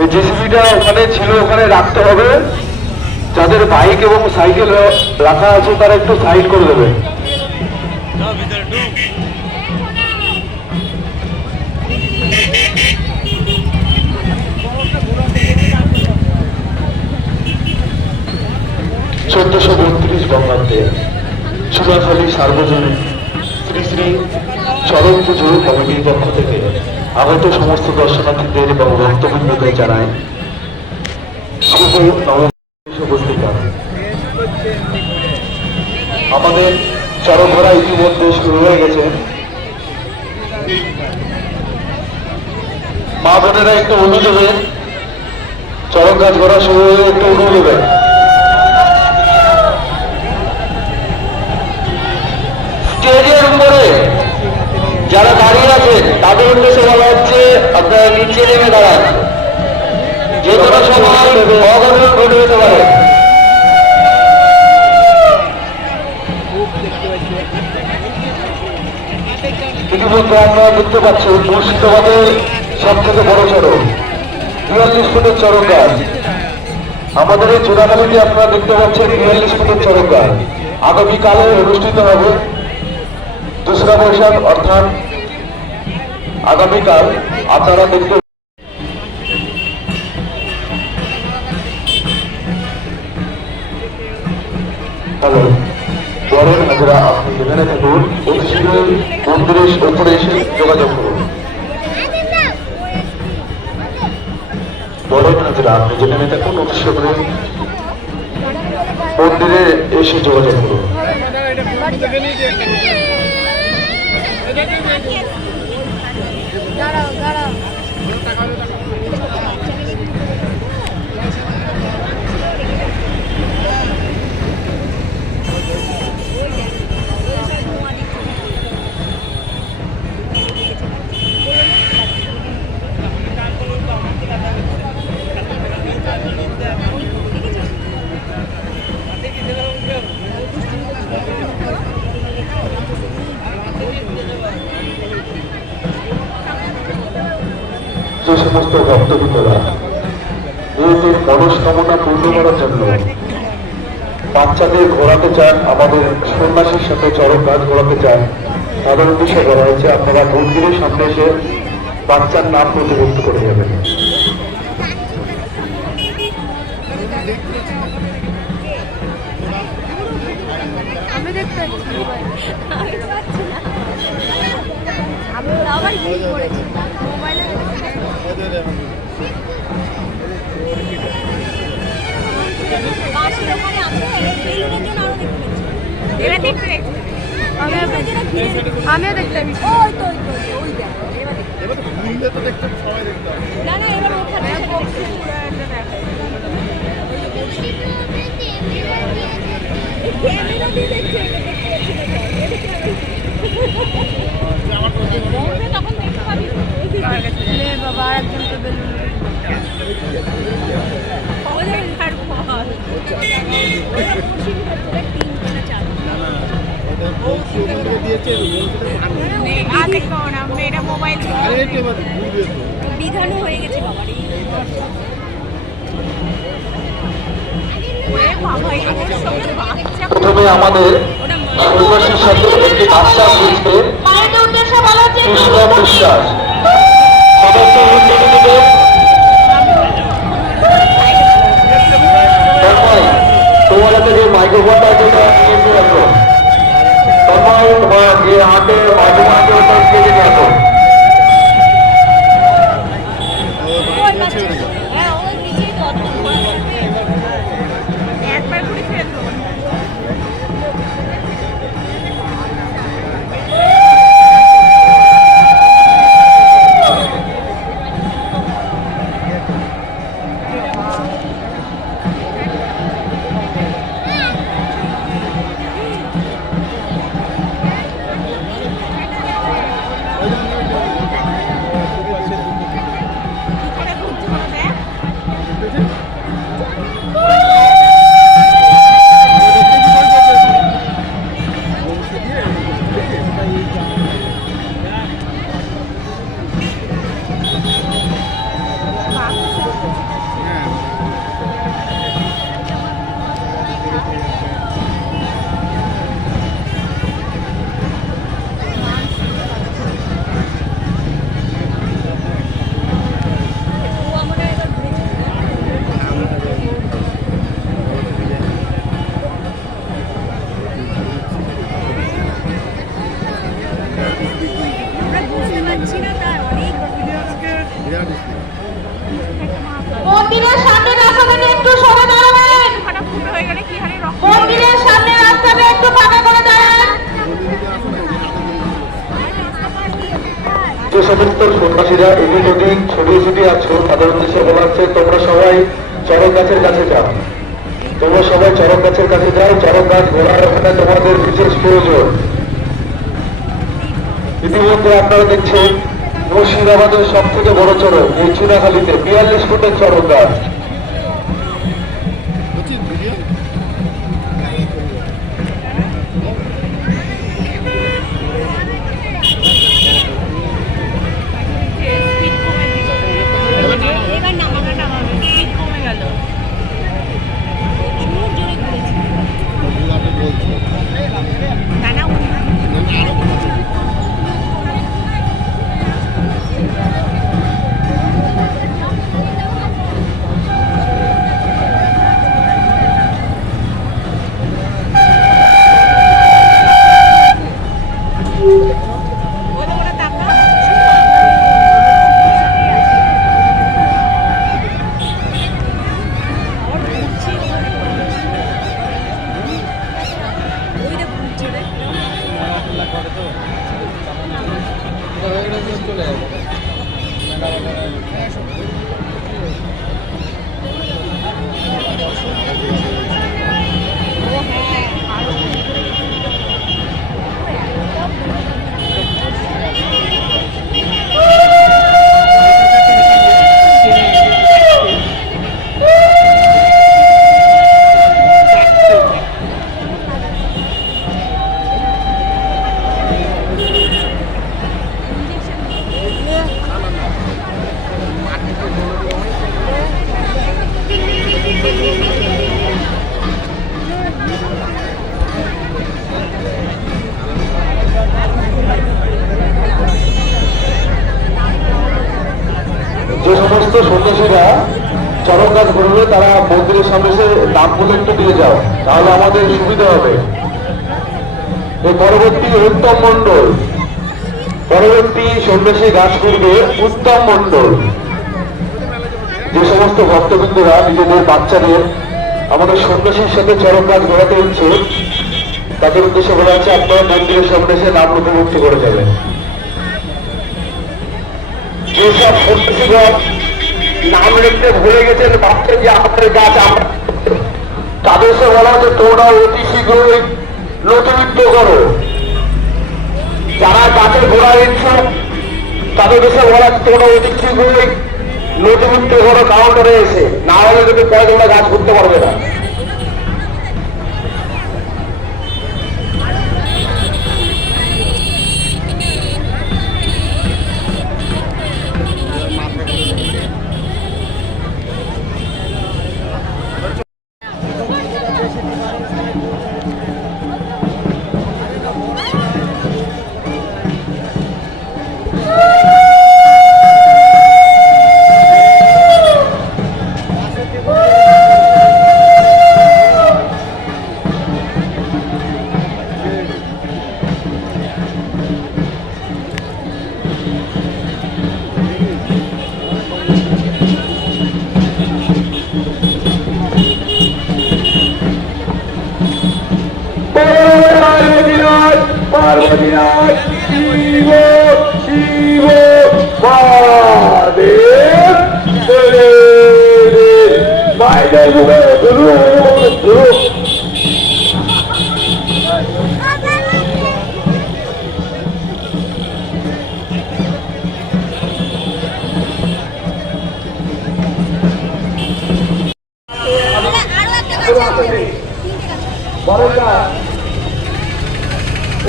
এই জেসিবিটা ওখানে ছিল, ওখানে রাখতে হবে। যাদের বাইক এবং সাইকেল রাখা আছে তারা একটু সাইড করে দেবে। চোদ্দশো 32 বঙ্গাব্দে চূড়াখালী সার্বজনীন শ্রী শ্রী চরণ পুজো কমিটির পক্ষ থেকে আগত সমস্ত দর্শনার্থীদের এবং ভক্তবৃন্দদের জানায় শুভ নববর্ষ উপস্থিত। আমাদের চরঘোরা ইতিমধ্যে শুরু হয়ে গেছে। মা বোনেরা একটু অনু দেবেন, চরক গাছ ঘোরা শুরু হয়ে একটু অনু দেবেন। স্টেজের উপরে যারা দাঁড়িয়ে আছেন তাদের উদ্দেশ্যে বলা হচ্ছে আপনারা নিচে নেমে দাঁড়ান, যে কোনো সময় অঘটন ঘটে যেতে পারে। ইতিমধ্যে আপনারা দেখতে পাচ্ছেন মুর্শিদাবাদের সব থেকে বড় চরক ৪২ ফুটের চরক গাছ। আমাদের এই চূড়াখালীতে আপনারা দেখতে পাচ্ছেন ৪২ ফুটের চরক গাছ। আগামীকালে অনুষ্ঠিত হবে ২রা বৈশাখ, অর্থাৎ আগামীকাল আপনারা দেখতে বলেন হাজরা। আপনি যেখানে থাকুন অতি শীঘ্রই মন্দিরের উপরে এসে যোগাযোগ করুন। বলেন হাজরা, আপনি যেখানে থাকুন অতি শীঘ্রই মন্দিরে এসে যোগাযোগ করুন। যে সমস্ত ভক্তবৃন্দরা নিজেদের মনস্কামনা পূর্ণ করার জন্য বাচ্চাদের ঘোরাতে চান, আমাদের সন্ন্যাসীর সাথে চরক গাছ ঘোরাতে চান, তাদের উদ্দেশ্যে বলা হয়েছে আপনারা মন্দিরের সামনে এসে বাচ্চার নাম নথিভুক্ত করে যাবেন। আমিও দেখতে বাবা একজনকে বেলুন বিধানো হয়ে গেছে বাবারই। প্রথমে আমাদের সন্ন্যাসীর সাথে একটি বাচ্চা বুঝবে কৃষ্ণ বিশ্বাস সদস্য তোমার হাতে যে মাইক্রোফোনটা আছে ওটা নিয়ে রাখো। তোমার যে হাতে মাইক্রোফোন আছে ওটা কেটে রাখো। পাচ্ছি না তাই অনেক মন্দিরের সামনে রাস্তা থেকে একটু সরে দাঁড়াবেন। ফাটা ফুটো হয়ে গেলে কি হারে রক্ত মন্দিরের সামনে রাস্তাটা একটু ফাঁকা করে দাঁড়ান। যে সমস্ত সন্ন্যাসীরা এদিক ওদিক ছড়িয়ে ছিটিয়ে আছো তাদের উদ্দেশ্যে বলা হচ্ছে তোমরা সবাই চরক গাছের কাছে যাও। তোমরা সবাই চরক গাছের কাছে যাও। চরক গাছ ঘোরার ওখানে তোমাদের বিশেষ প্রয়োজন। ইতিমধ্যে আপনারা দেখছেন মুর্শিদাবাদের সব থেকে বড় চরক এই চুনাখালীতে 42 ফুটের চরক গাছ। স্পিড কমে দিল এবার নামাবে স্পিড কমে গেল প্রচুর জোরে ঘুরেছে না না ওটা তাকা যে সমস্ত সন্ন্যাসীরা চরক গাছ ঘুরবে তারা মন্দিরের সামনে এসে নাম বলে একটু দিয়ে যাও, তাহলে আমাদের সুবিধা হবে। এই পরবর্তী উত্তম মণ্ডল, পরবর্তী সন্ন্যাসী গাছ ঘুরবে উত্তম মণ্ডল। যে সমস্ত ভক্তবৃন্দরা নিজেদের বাচ্চাদের আমাদের সন্ন্যাসীর সাথে চরক গাছ ঘোরাতে ইচ্ছে তাদের উদ্দেশ্যে বলা আছে আপনারা মন্দিরের সামনে এসে নাম নথিভুক্ত করে যাবেন। যেসব সন্ন্যাসীগণ নাম লিখতে ভুলে গেছেন, ভাবছেন যে আমাদের গাছ তাদের সে বলা হচ্ছে তোমরা অতি শীঘ্রই নথিভুক্ত করো। যারা গাছে ঘোরার ইচ্ছুক তাদের দেশে বলা হচ্ছে তোমরা অতি শীঘ্রই নথিভুক্ত করো কাউন্টারে এসে, না হলে কিন্তু পরে তোমরা গাছ ঘুরতে পারবে না। পার্বতীনাথ শিব শিব মহাদেব বাইরে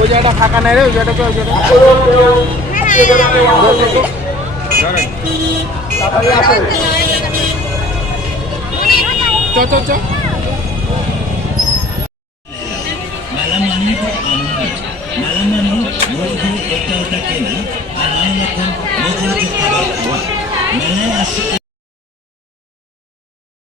ওই জায়গাটা ফাঁকা নাই রে, ওই জায়গাটা ওই জায়গাটা চ চ চ মেলা মানে তো আনন্দ, মেলা মানে মধু এটা ওটা কেনা আর নানা রকম মধুর খাবার খাওয়া। মেলায় আসে